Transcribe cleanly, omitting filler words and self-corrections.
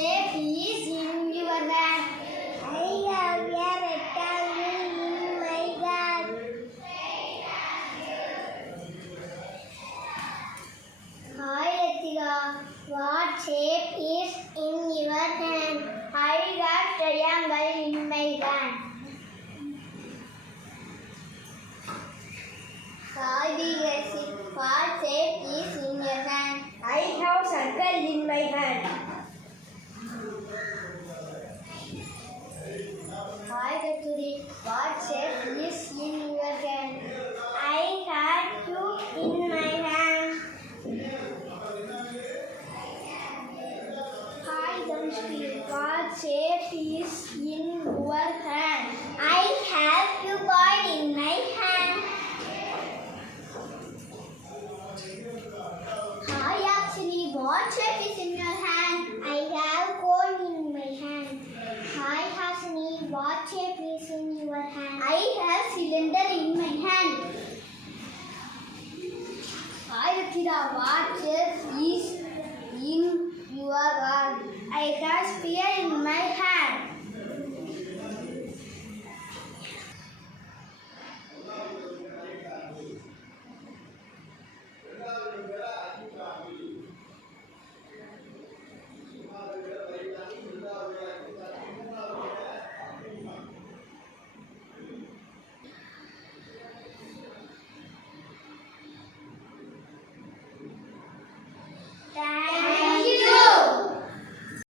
shape is in your hand? I have a rectangle in my hand. Hi Latika, what shape is in your hand? I got triangle in my hand. Hi Digasi, what shape is in your hand? I have circle in my hand. Hi Gaturi, what shape is in your hand? I have cube in my hand. Hi Dhanshri, what shape is in your hand? I have cuboid in my hand. Hi Akshari, what shape is in your hand? I have cone in my hand. Hi Hasani, what shape is in your hand? I have cylinder in my hand. Hi Rakira, what shape is in your hand? I have sphere in